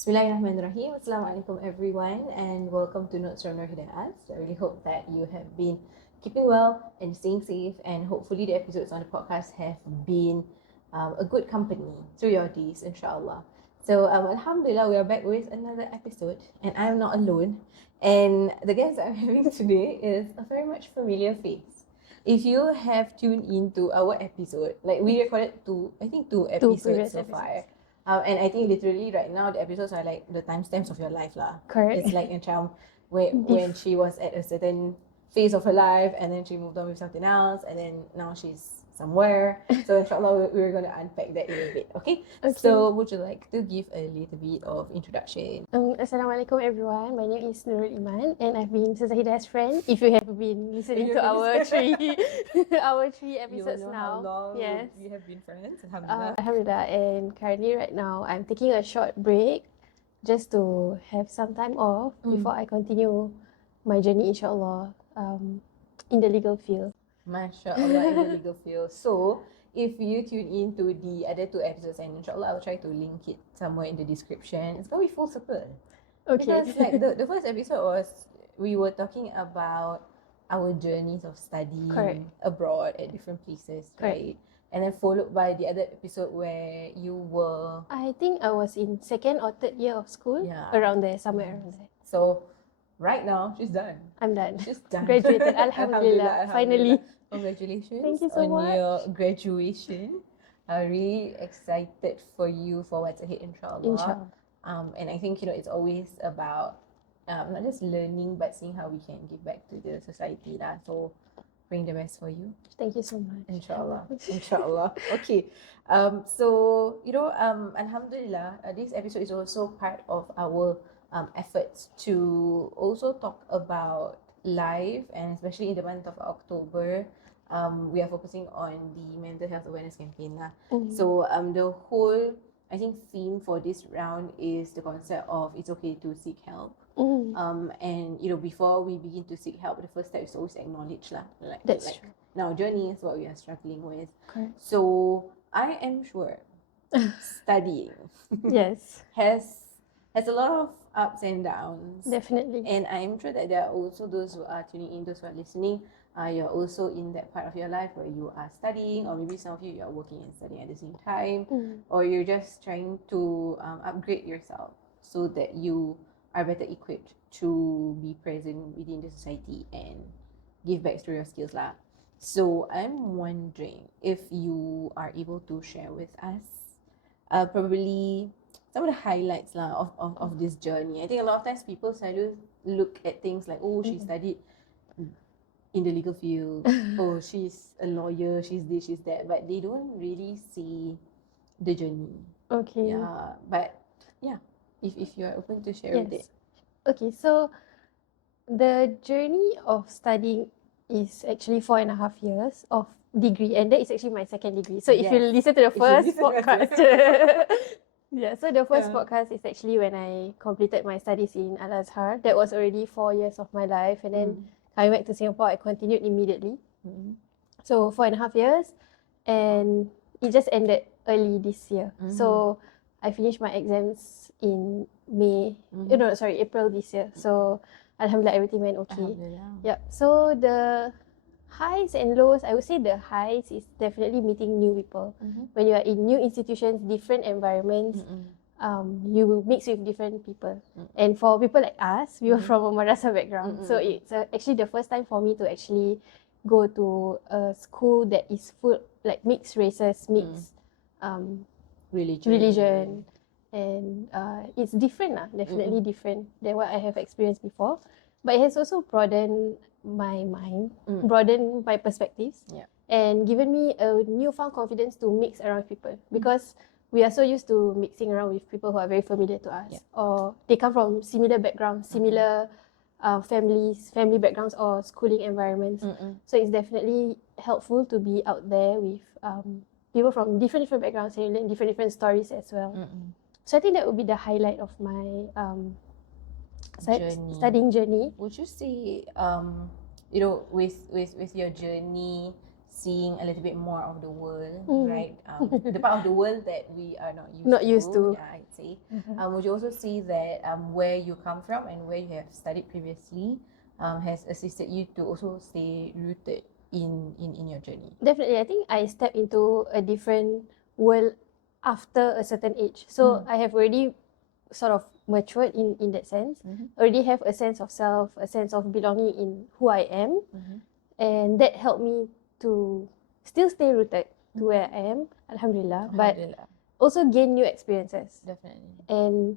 Bismillahirrahmanirrahim. Assalamualaikum everyone and welcome to Notes from Nurhdyhaz. I really hope that you have been keeping well and staying safe, and hopefully the episodes on the podcast have been a good company through your days, insyaAllah. So Alhamdulillah, we are back with another episode and I'm not alone. And the guest that I'm having today is a very much familiar face. If you have tuned into our episode, like we recorded two episodes so far. And I think literally right now the episodes are like the timestamps of your life lah. Correct. It's like macam when she was at a certain phase of her life and then she moved on with something else and then now she's somewhere. So insyaAllah we're going to unpack that in a bit. Okay? So would you like to give a little bit of introduction? Assalamualaikum everyone. My name is Nurul Iman and I've been Nurhdyhaz friend. If you have been listening to our three episodes you know now. How long yes. we have been friends? Alhamdulillah. Alhamdulillah. And currently right now I'm taking a short break just to have some time off before I continue my journey insyaAllah in the legal field. MashaAllah, in the legal field. So, if you tune in to the other two episodes, and insyaAllah I'll try to link it somewhere in the description, it's going to be full circle. Okay. Because like the first episode was, we were talking about our journeys of studying abroad at different places, right? And then followed by the other episode where you were... I think I was in second or third year of school, around there, somewhere around there. So, right now, she's done. I'm done. She's done. Graduated. Alhamdulillah. Finally. Congratulations. Thank you so on much. your graduation. I'm really excited for you for what's ahead, insyaAllah. Inshallah. And I think, it's always about not just learning, but seeing how we can give back to the society lah. So, bring the best for you. Thank you so much. Inshallah. Inshallah. Okay. So, Alhamdulillah, this episode is also part of our efforts to also talk about life, and especially in the month of October, we are focusing on the mental health awareness campaign lah. So the whole, I think, theme for this round is the concept of it's okay to seek help. And before we begin to seek help, the first step is always acknowledge lah. That's true. In our journey is what we are struggling with. Correct. So I am sure studying has a lot of ups and downs. Definitely. And I'm sure that there are also those who are tuning in, those who are listening. You're also in that part of your life where you are studying, or maybe some of you are working and studying at the same time, or you're just trying to upgrade yourself so that you are better equipped to be present within the society and give back through your skills lah. So I'm wondering if you are able to share with us probably some of the highlights lah of this journey. I think a lot of times people selalu look at things like, oh, she studied in the legal field, oh, she's a lawyer, she's this, she's that, but they don't really see the journey. Okay. Yeah, but yeah, if you are open to share with it. Okay, so the journey of studying is actually 4.5 years of degree, and that is actually my second degree. So if you listen to the first podcast, so the first podcast is actually when I completed my studies in Al-Azhar. That was already 4 years of my life, and then coming back to Singapore, I continued immediately. So 4.5 years, and it just ended early this year. So I finished my exams in April this year. So Alhamdulillah, everything went okay. Yep. So the highs and lows, I would say the highs is definitely meeting new people. When you are in new institutions, different environments, you will mix with different people. And for people like us, we were from a madrasah background. So it's actually the first time for me to actually go to a school that is full, like mixed races, mixed religion. And it's different lah, definitely different than what I have experienced before. But it has also broadened my mind, broadened my perspectives, and given me a newfound confidence to mix around with people, because we are so used to mixing around with people who are very familiar to us, or they come from similar backgrounds, similar family backgrounds or schooling environments. So it's definitely helpful to be out there with people from different backgrounds and learn different stories as well. So I think that would be the highlight of my studying journey. Would you say, with your journey, seeing a little bit more of the world, right? right? The part of the world that we are Not used to. Yeah, I'd say. Would you also say that where you come from and where you have studied previously has assisted you to also stay rooted in your journey? Definitely, I think I stepped into a different world after a certain age. So I have already sort of matured in that sense. Already have a sense of self, a sense of belonging in who I am. And that helped me to still stay rooted to where I am, Alhamdulillah. But also gain new experiences. Definitely. And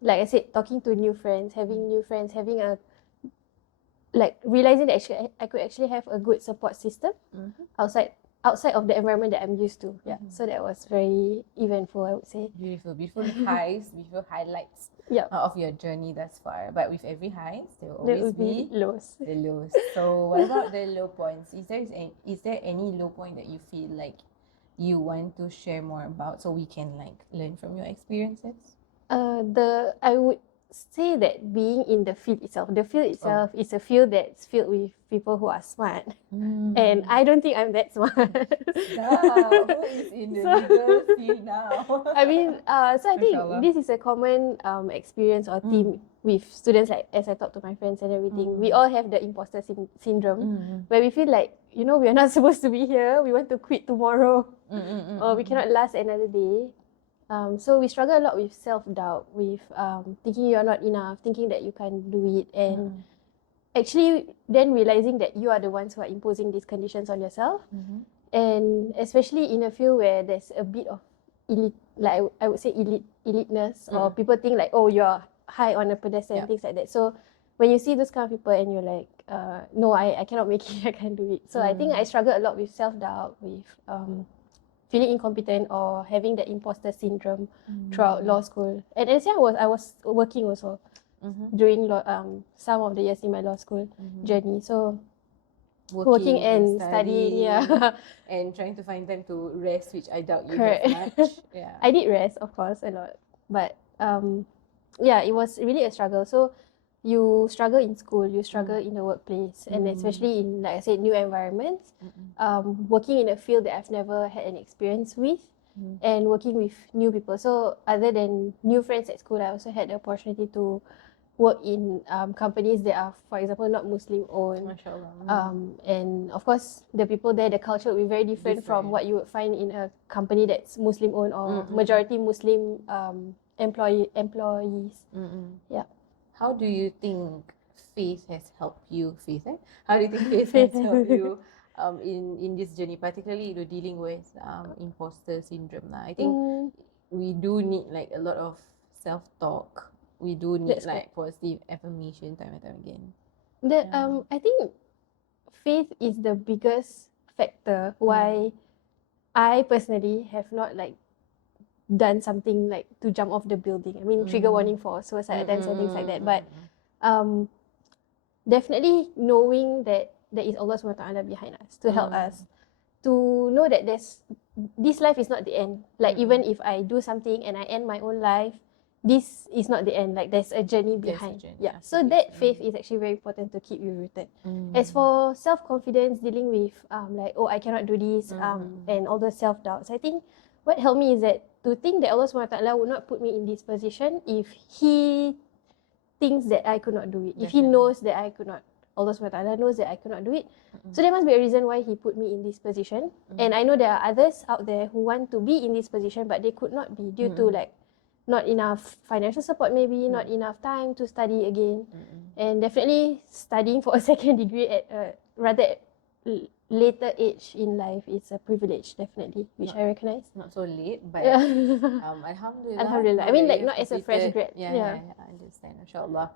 like I said, talking to new friends, having a realizing that actually I could actually have a good support system outside of the environment that I'm used to. Yeah. So that was very eventful, I would say. Beautiful highs, beautiful highlights of your journey thus far. But with every highs, there will always be lows. The lows. So what about the low points? Is there any low point that you feel like you want to share more about so we can learn from your experiences? I would say that being in the field itself is a field that's filled with people who are smart. And I don't think I'm that smart. Who is in the legal field now? I mean, so I think Mashallah. this is a common experience or theme with students, like as I talk to my friends and everything. We all have the imposter syndrome where we feel like, we are not supposed to be here. We want to quit tomorrow or we cannot last another day. So we struggle a lot with self-doubt, with thinking you're not enough, thinking that you can't do it, and actually then realizing that you are the ones who are imposing these conditions on yourself. And especially in a field where there's a bit of elite, like I would say eliteness, or people think like, oh, you're high on a pedestal and things like that. So when you see those kind of people and you're like, no, I cannot make it, I can't do it. So I think I struggle a lot with self-doubt, with feeling incompetent or having the imposter syndrome throughout law school. And at the same time, I was working also during some of the years in my law school journey. So working and studying, and trying to find time to rest, which I doubt you Correct. have much. Yeah. I did rest, of course, a lot. But it was really a struggle. So you struggle in school, you struggle in the workplace, and especially in, like I said, new environments. Working in a field that I've never had an experience with, and working with new people. So other than new friends at school, I also had the opportunity to work in companies that are, for example, not Muslim owned. Mashallah. And of course, the people there, the culture will be very different from what you would find in a company that's Muslim owned or majority Muslim employees. Yeah. How do you think faith has helped you, How do you think faith has helped you in this journey, particularly dealing with imposter syndrome? I think we do need a lot of self-talk. We do need positive affirmation time and time again. I think faith is the biggest factor why I personally have not done something like to jump off the building. I mean, trigger warning for suicide attempts and things like that. But definitely knowing that there is Allah SWT behind us to help us, to know that this life is not the end. Like even if I do something and I end my own life, this is not the end. Like there's a journey behind. Yeah. So that faith is actually very important to keep you rooted. As for self-confidence, dealing with I cannot do this, and all those self-doubts, I think what helped me is that to think that Allah SWT would not put me in this position if He thinks that I could not do it. If He knows that I could not, Allah SWT knows that I could not do it. So there must be a reason why He put me in this position. And I know there are others out there who want to be in this position, but they could not be due to not enough financial support, maybe not enough time to study again. And definitely studying for a second degree at a rather later age in life is a privilege, definitely, which I recognize. Not so late, but Alhamdulillah. Alhamdulillah. I mean, not as a fresh grad. Yeah, I understand, insyaAllah.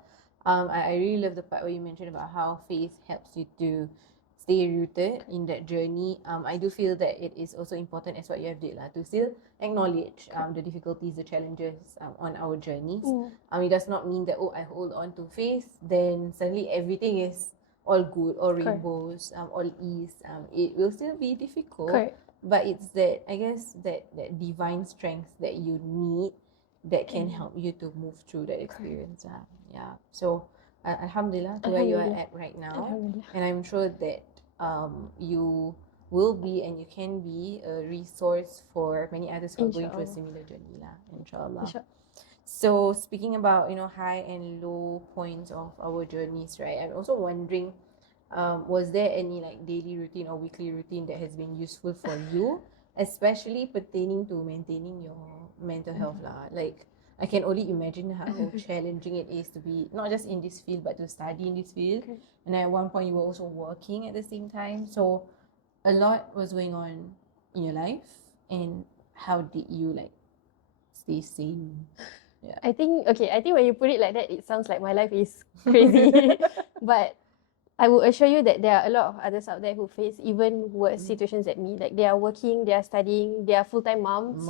I really love the part where you mentioned about how faith helps you to stay rooted in that journey. I do feel that it is also important, as what you have did, to still acknowledge the difficulties, the challenges on our journeys. It does not mean that, I hold on to faith, then suddenly everything is all good, all rainbows, all ease. It will still be difficult, but it's that, I guess, that divine strength that you need that can help you to move through that experience. So Alhamdulillah to where you are at right now, and I'm sure that you will be and you can be a resource for many others who are going through a InsyaAllah. similar journey lah, insyaAllah. InsyaAllah. So speaking about, high and low points of our journeys, right? I'm also wondering, was there any like daily routine or weekly routine that has been useful for you, especially pertaining to maintaining your mental health lah? Like, I can only imagine how challenging it is to be not just in this field but to study in this field. Okay. And at one point you were also working at the same time. So a lot was going on in your life, and how did you like stay sane? Yeah. I think when you put it like that, it sounds like my life is crazy. But I will assure you that there are a lot of others out there who face even worse situations than me. Like they are working, they are studying, they are full-time moms.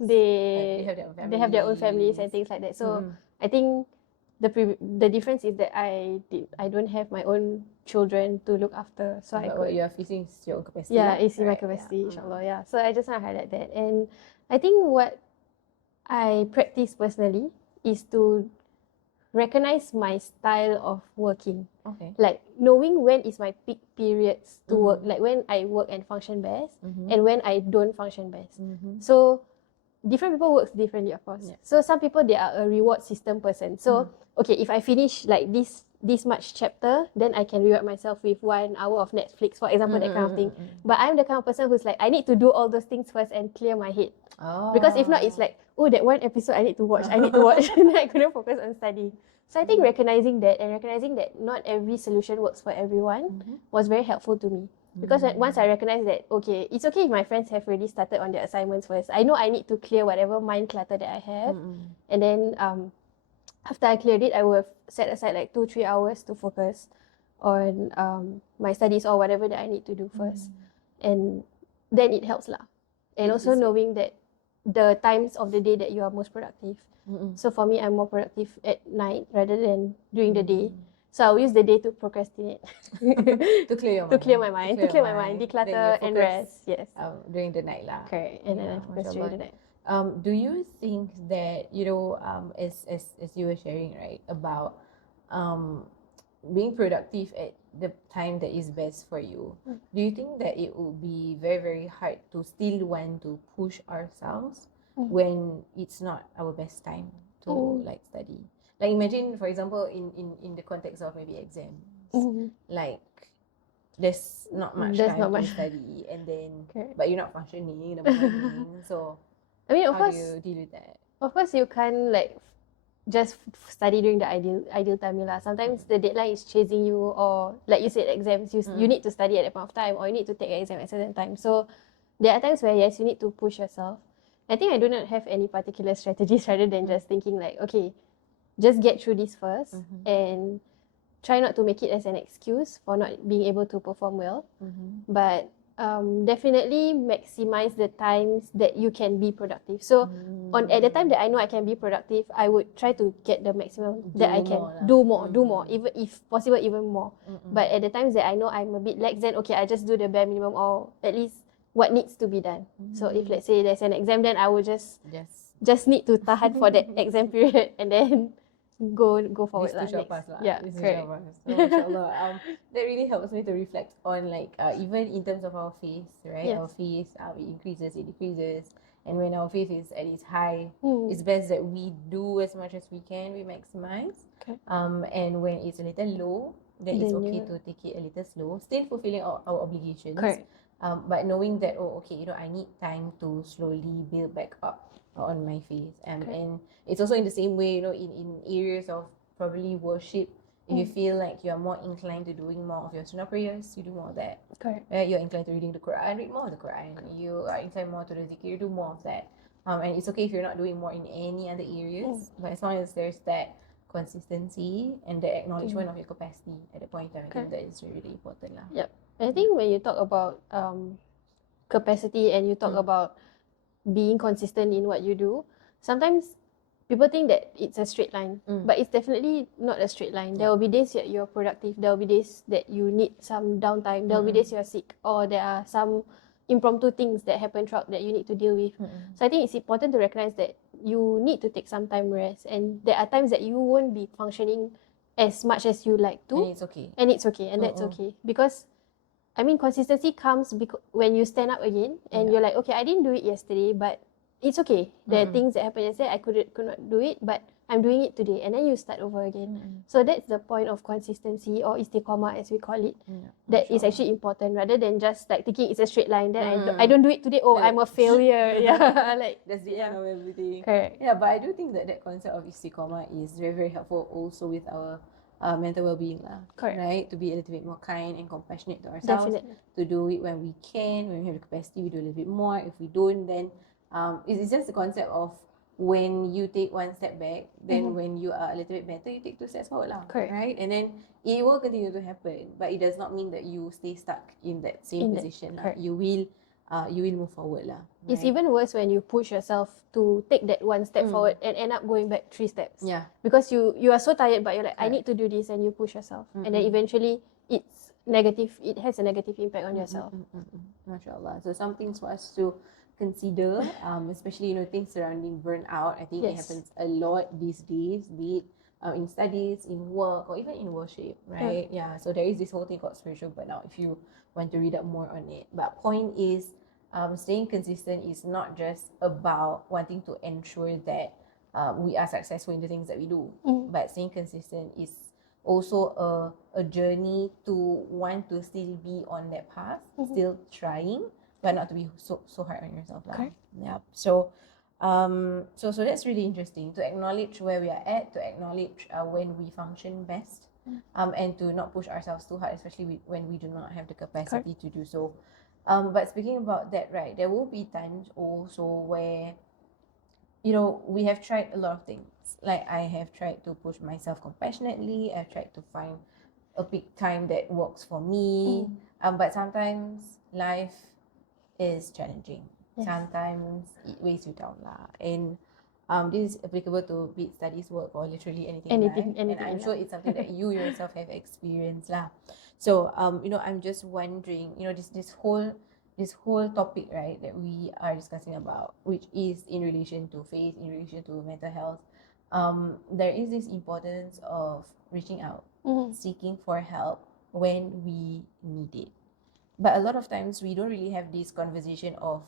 They have their own families and things like that. So I think the difference is that I don't have my own children to look after. So but what you are facing is your own capacity. Yeah, it's in my capacity, insyaAllah. Yeah. So I just want to highlight that. And I think what I practice personally is to recognize my style of working. Okay. Like knowing when is my peak periods to work, like when I work and function best and when I don't function best. So different people works differently, of course. Yeah. So some people, they are a reward system person. So okay, if I finish like this much chapter, then I can reward myself with 1 hour of Netflix, for example, that kind of thing. But I'm the kind of person who's like, I need to do all those things first and clear my head. Because if not, it's like, oh, that one episode I need to watch, and then I couldn't focus on studying. So I think recognizing that and recognizing that not every solution works for everyone was very helpful to me. Because once I recognized that, okay, it's okay if my friends have already started on their assignments first. I know I need to clear whatever mind clutter that I have. And then after I cleared it, I will set aside like 2-3 hours to focus on my studies or whatever that I need to do first. And then it helps lah. And also knowing that the times of the day that you are most productive. So for me, I'm more productive at night rather than during the day. So I'll use the day to procrastinate. to clear your mind. To clear my mind, declutter and rest. Yes. During the night lah. Correct. And then I focus during the night. Do you think that, as you were sharing, right, about being productive at the time that is best for you, do you think that it would be very, very hard to still want to push ourselves when it's not our best time to like study? Like imagine, for example, in the context of maybe exams, like there's not much time to study, and then but you're not functioning in the morning. So I mean, of how course, do you deal with that? Of course, you can't like just study during the ideal time lah. Sometimes the deadline is chasing you, or like you said, exams. You need to study at that point of time, or you need to take an exam at a certain time. So there are times where yes, you need to push yourself. I think I do not have any particular strategies rather than just thinking like, okay, just get through this first and try not to make it as an excuse for not being able to perform well. But definitely maximize the times that you can be productive. So at the time that I know I can be productive, I would try to get the maximum that I can do more, even if possible even more. But at the times that I know I'm a bit lax, then okay, I just do the bare minimum or at least what needs to be done. So if let's say there's an exam, then I will just need to tahan for that exam period and then go forward lah. Yeah, correct. So insyaAllah, that really helps me to reflect on like even in terms of our faith, right? Yes. Our faith, it increases, it decreases, and when our faith is at its high, it's best that we do as much as we can, we maximize. And when it's a little low, then it's okay to take it a little slow, still fulfilling our obligations. Correct. But knowing that, okay, I need time to slowly build back up on my faith. And it's also in the same way, in areas of probably worship, if you feel like you are more inclined to doing more of your sunnah prayers, you do more of that. Correct. You're inclined to reading the Quran, read more of the Quran. You are inclined more to the zikr, you do more of that. And it's okay if you're not doing more in any other areas, but as long as there's that consistency and the acknowledgement of your capacity at the point in time, I think that is really important lah. Yep. I think when you talk about capacity and you talk about being consistent in what you do, sometimes people think that it's a straight line, but it's definitely not a straight line. There will be days that you're productive, there will be days that you need some downtime, there will be days you're sick, or there are some impromptu things that happen throughout that you need to deal with. So I think it's important to recognize that you need to take some time rest, and there are times that you won't be functioning as much as you like to, And it's okay. and that's okay, because I mean, consistency comes when you stand up again and you're like, okay, I didn't do it yesterday, but it's okay. There are things that happened yesterday, I could not do it, but I'm doing it today. And then you start over again. So that's the point of consistency, or istiqamah as we call it. That is actually important rather than just like thinking it's a straight line. Then I don't do it today. Oh, I'm a failure. Yeah, like that's the end of everything. Correct. Yeah, but I do think that concept of istiqamah is very, very helpful also with our mental well-being lah. Correct. Right? To be a little bit more kind and compassionate to ourselves. Definitely. To do it when we can, when we have the capacity, we do a little bit more. If we don't, then it's just the concept of when you take one step back, then when you are a little bit better, you take 2 steps forward lah. Correct. Right? And then it will continue to happen, but it does not mean that you stay stuck in that same position. Correct. You will move forward lah. Right? It's even worse when you push yourself to take that one step forward and end up going back 3 steps. Yeah. Because you are so tired, but you're like, I need to do this, and you push yourself. And then eventually it's negative. It has a negative impact on yourself. MashaAllah. So some things for us to consider, especially things surrounding burnout. I think it happens a lot these days, be it in studies, in work, or even in worship, right? Yeah. So there is this whole thing called spiritual burnout, if you want to read up more on it. But point is, staying consistent is not just about wanting to ensure that we are successful in the things that we do, but staying consistent is also a journey to want to still be on that path, still trying, but not to be so hard on yourself. Okay. Yeah. So that's really interesting, to acknowledge where we are at, to acknowledge when we function best, and to not push ourselves too hard, especially when we do not have the capacity to do so. But speaking about that, right, there will be times also where we have tried a lot of things. Like I have tried to push myself compassionately. I've tried to find a peak time that works for me. But sometimes life is challenging. Yes. Sometimes it weighs you down lah. And this is applicable to be it studies, work, or literally anything. And I'm sure it's something that you yourself have experienced lah. So I'm just wondering, this whole topic, right, that we are discussing about, which is in relation to faith, in relation to mental health, there is this importance of reaching out, seeking for help when we need it. But a lot of times we don't really have this conversation of,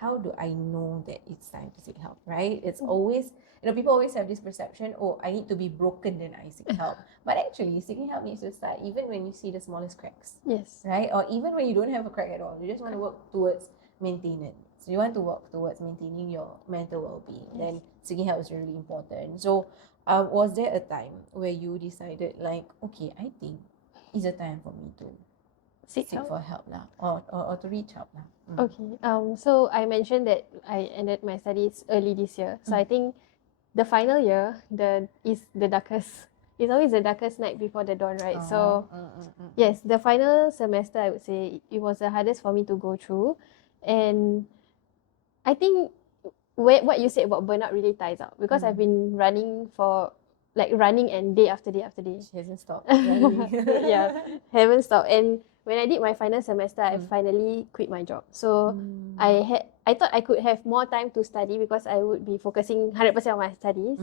how do I know that it's time to seek help, right? It's always, people always have this perception, oh, I need to be broken then I seek help. But actually, seeking help needs to start even when you see the smallest cracks. Yes. Right? Or even when you don't have a crack at all. You just want to work towards maintenance. So you want to work towards maintaining your mental well-being. Yes. Then seeking help is really important. So was there a time where you decided like, okay, I think it's a time for me to seek for help lah, or to reach out lah. Okay. So I mentioned that I ended my studies early this year. So I think the final year is the darkest. It's always the darkest night before the dawn, right? So yes, the final semester, I would say it was the hardest for me to go through, and I think what you said about burnout really ties out, because I've been running and day after day after day. She hasn't stopped. Yeah, haven't stopped. And when I did my final semester, I finally quit my job. So I thought I could have more time to study because I would be focusing 100% on my studies.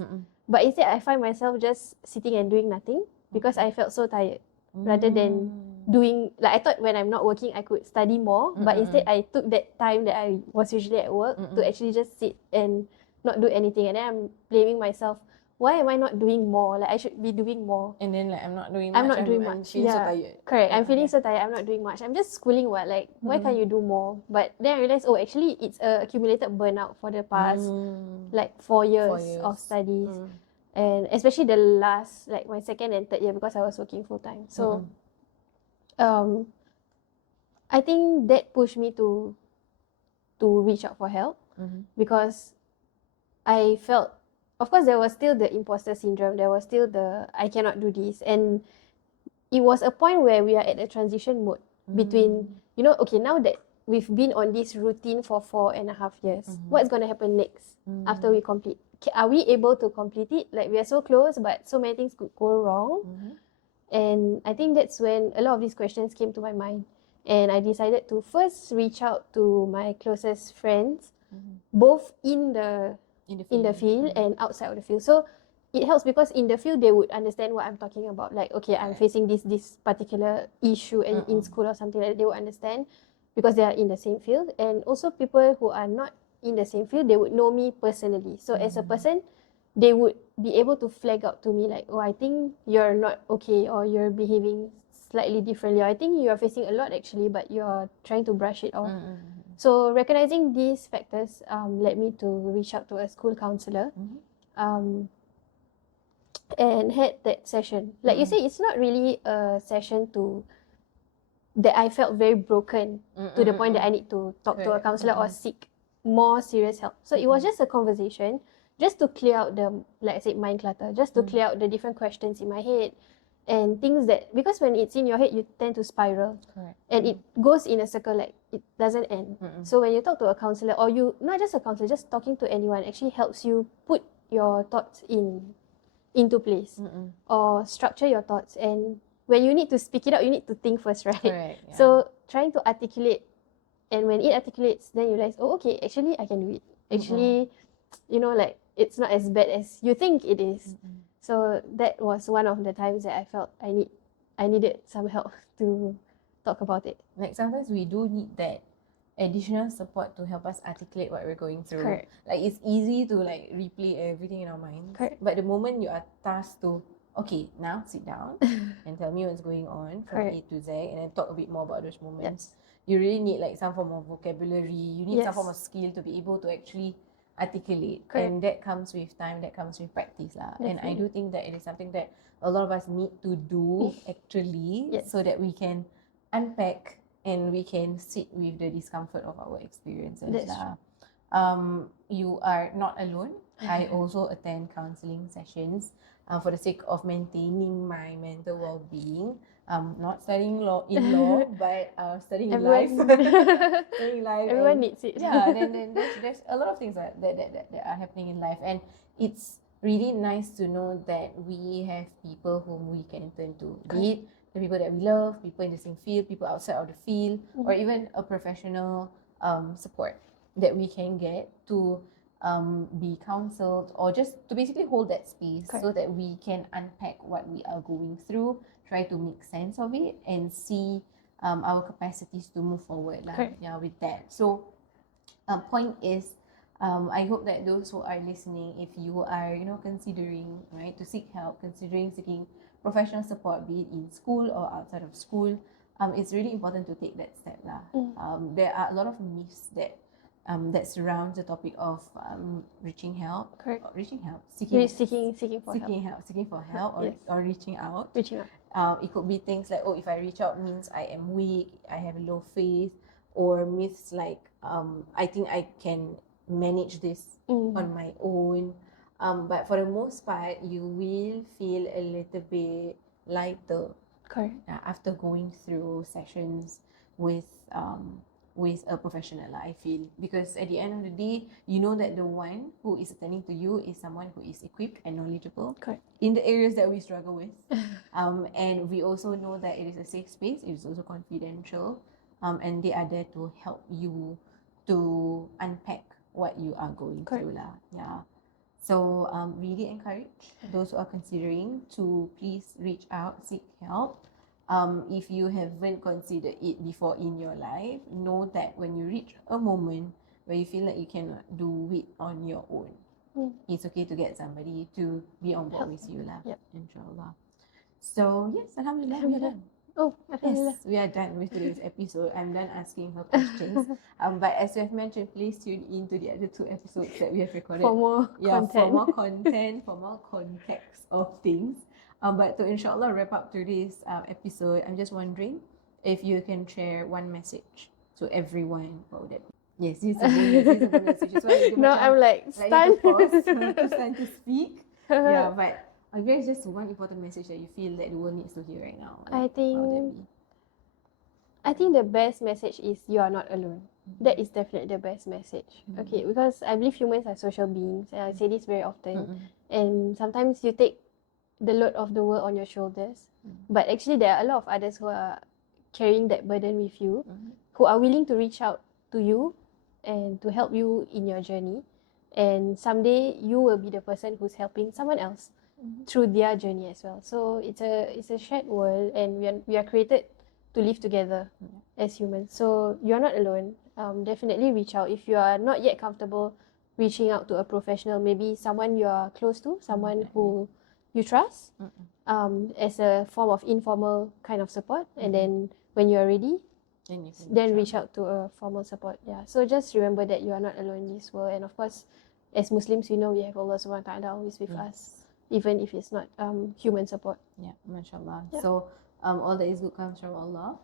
But instead, I find myself just sitting and doing nothing because I felt so tired. Rather than doing, like I thought when I'm not working, I could study more. But instead, I took that time that I was usually at work to actually just sit and not do anything. And then I'm blaming myself. Why am I not doing more? Like I should be doing more. And then like I'm not doing much. I'm feeling so tired. Correct. I'm feeling so tired. I'm not doing much. I'm just schooling what? Like why can't you do more? But then I realized, actually it's a accumulated burnout for the past like 4 years of studies. And especially the last, like my second and third year, because I was working full time. So I think that pushed me to reach out for help, because I felt, of course, there was still the imposter syndrome. There was still the I cannot do this. And it was a point where we are at a transition mode between, okay, now that we've been on this routine for 4.5 years, what's going to happen next after we complete? Are we able to complete it? Like we are so close, but so many things could go wrong. And I think that's when a lot of these questions came to my mind. And I decided to first reach out to my closest friends, both in the field and outside of the field. So it helps because in the field they would understand what I'm talking about. Like, okay, I'm facing this particular issue in school or something like that. They would understand because they are in the same field. And also people who are not in the same field, they would know me personally. So as a person, they would be able to flag out to me like, oh, I think you're not okay, or you're behaving slightly differently. Or I think you're facing a lot actually, but you're trying to brush it off. So recognizing these factors led me to reach out to a school counselor. And had that session. Like you say, it's not really a session that I felt very broken to the point that I need to talk to a counselor or seek more serious help. So it was just a conversation, just to clear out the, like I said, mind clutter, just to clear out the different questions in my head and things that, because when it's in your head, you tend to spiral. And it goes in a circle, like it doesn't end. So when you talk to a counselor, or you, not just a counselor, just talking to anyone actually helps you put your thoughts into place or structure your thoughts. And when you need to speak it out, you need to think first, right? So trying to articulate, and when it articulates, then you realize, oh, okay, actually I can do it. Actually, you know, like it's not as bad as you think it is. So that was one of the times that I felt I needed some help to talk about it. Like sometimes we do need that additional support to help us articulate what we're going through. Like it's easy to like replay everything in our minds, but the moment you are tasked to, okay, now sit down and tell me what's going on from A to Z, and then talk a bit more about those moments, you really need like some form of vocabulary, you need some form of skill to be able to actually articulate. And that comes with time, that comes with practice lah. And I do think that it is something that a lot of us need to do actually, so that we can unpack and we can sit with the discomfort of our experiences. You are not alone. I also attend counselling sessions for the sake of maintaining my mental well-being. Not studying law, but studying in life. Studying life. Everyone needs it. Then there's a lot of things that are happening in life, and it's really nice to know that we have people whom we can turn to. Be it the people that we love, people in the same field, people outside of the field, or even a professional support that we can get to be counseled, or just to basically hold that space so that we can unpack what we are going through, try to make sense of it, and see our capacities to move forward with that. So point is, I hope that those who are listening, if you are considering to seek help, considering seeking professional support, be it in school or outside of school, it's really important to take that step lah. There are a lot of myths that surrounds the topic of seeking help, or reaching out. It could be things like, oh, if I reach out means I am weak, I have low faith, or myths like I think I can manage this on my own. But for the most part, you will feel a little bit lighter after going through sessions with a professional, I feel, because at the end of the day, you know that the one who is attending to you is someone who is equipped and knowledgeable in the areas that we struggle with. And we also know that it is a safe space, it is also confidential, and they are there to help you to unpack what you are going through lah. So really encourage those who are considering to please reach out, seek help. If you haven't considered it before in your life, know that when you reach a moment where you feel like you cannot do it on your own, it's okay to get somebody to be on board with you lah. Inshallah. So yes, alhamdulillah, we are done. Yes, we are done with today's episode. I'm done asking her questions. But as we have mentioned, please tune in to the other 2 episodes that we have recorded. For more content. For more content, for more context of things. But to insyaAllah wrap up today's episode, I'm just wondering if you can share one message to everyone. What would that be? Yes, this is a bonus. Which is why no, I'm like stunned. Too stunned to speak. Yeah, but I guess just one important message that you feel that the world needs to hear right now. I think the best message is you are not alone. That is definitely the best message. Okay, because I believe humans are social beings, and I say this very often. And sometimes you take the load of the world on your shoulders, but actually there are a lot of others who are carrying that burden with you, who are willing to reach out to you and to help you in your journey. And someday you will be the person who's helping someone else. through their journey as well. So it's a shared world, and we are created to live together as humans. So you're not alone. Definitely reach out if you are not yet comfortable reaching out to a professional, maybe someone you are close to, someone who you trust, as a form of informal kind of support. And then when you are ready, then reach out to a formal support. Yeah. So just remember that you are not alone in this world. And of course, as Muslims, we know we have Allah Subhanahu wa Ta'ala always with us, even if it's not human support. Yeah, mashallah. So all that is good comes from Allah.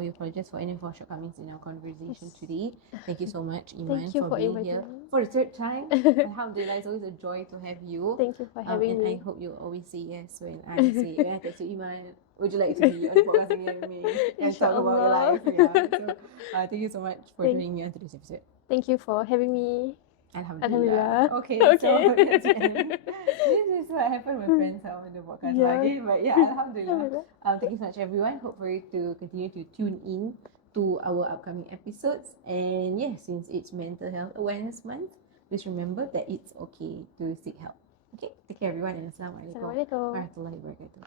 We apologize for any of our shortcomings in our conversation today. Thank you so much, Iman, for being here for the third time. Alhamdulillah, it's always a joy to have you. Thank you for having me. And I hope you always say yes when I say, when I text you, Iman, would you like to be on the podcast again with me and talk about your life? Yeah. So thank you so much for joining me on today's episode. Thank you for having me. Alhamdulillah. Okay. So this is what happened when friends are on the podcast again. But yeah, Alhamdulillah. Thank you so much, everyone. Hope for you to continue to tune in to our upcoming episodes. And yes, since it's Mental Health Awareness Month, please remember that it's okay to seek help. Okay, take care, everyone, and Assalamualaikum warahmatullahi wabarakatuh.